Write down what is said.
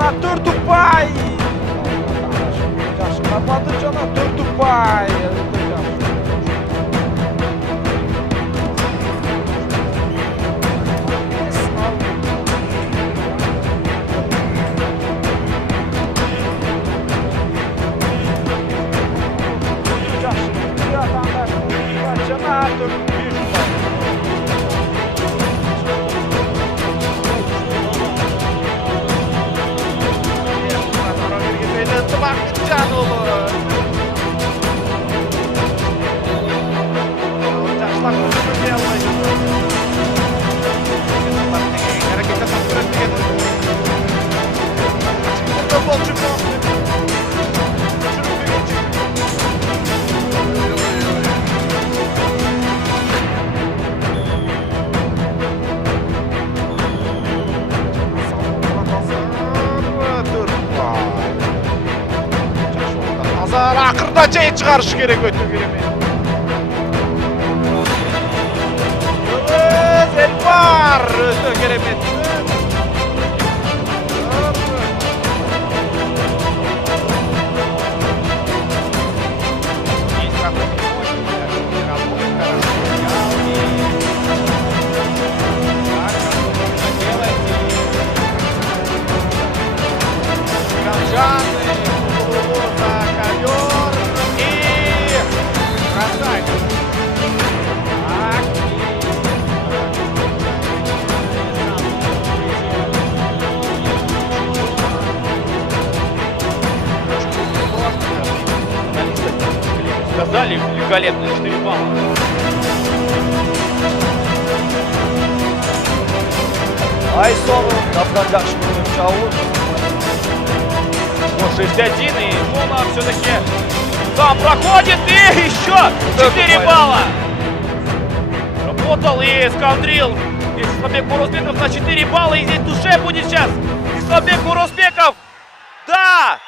жана 4 ұпай. Жақсы қапады жана 4 ұпай. Ақырда жайын шығарышы керек өту керемет. Эльбар өту керемет. Сказали, великолепно, 4 балла. Айсону тапқан жақсы көріп жауы. 61, и Муна все-таки там проходит, и еще 4 балла. Работал и скаундрил. Здесь Исламбек Бурузбеков на 4 балла, и здесь душе будет сейчас Исламбек Бурузбеков. Да!